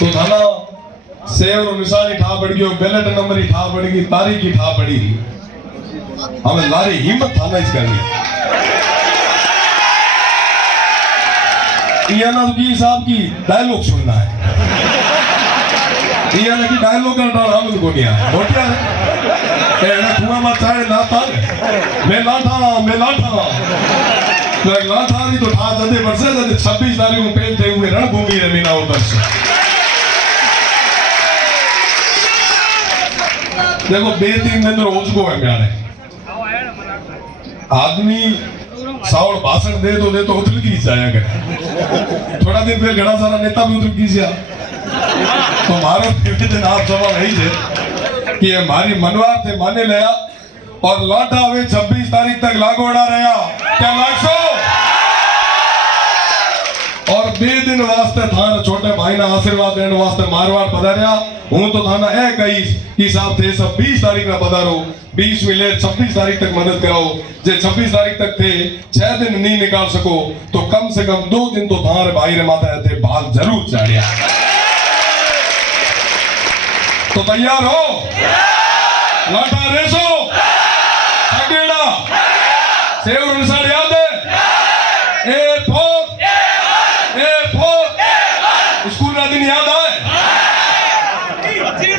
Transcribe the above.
तो थाना सेव रो निशानी ठा पड़ गयो, बैलेट नंबर ही ठा पड़ गई, तारीख ही ठा पड़ी। हमें लारी हिम्मत थाना इस करनी ये ना की साहब की डायलॉग सुनना है, ये ना की डायलॉग करना हम को नहीं है बोटिया एना कुआं में चाहे ना था मैं लाठा तो लाठा नहीं तो ठा जदे बरसे जदे 26 तारीख को पहनते हुए रणभूमि रे मीना उतर से देखो 2-3 दिन रोज को है म्यारे आदमी सावड़ भाषण दे तो उथल की जाया करे। थोड़ा दिन फिर घना सारा नेता भी उथल की जा तो मारो दिन आप सवाल है कि हमारी मनवार थे माने लिया और लौटा हुए 26 तारीख तक लागोड़ा रहा क्या लागसो और 2 दिन वास्ते थाना छोटे भाई ना आशीर्वाद देने वास्ते मारवाड़ पधारिया हूं तो थाना है कही कि साहब थे सब 20 तारीख ना पधारो 20 मिले 26 तारीख तक मदद कराओ जे 26 तारीख तक थे 6 दिन नहीं निकाल सको तो कम से कम 2 दिन तो थारे भाई रे माता थे बाल जरूर चाड़िया तो तैयार हो लाटा रेसो अकेला सेव निशान याद है ए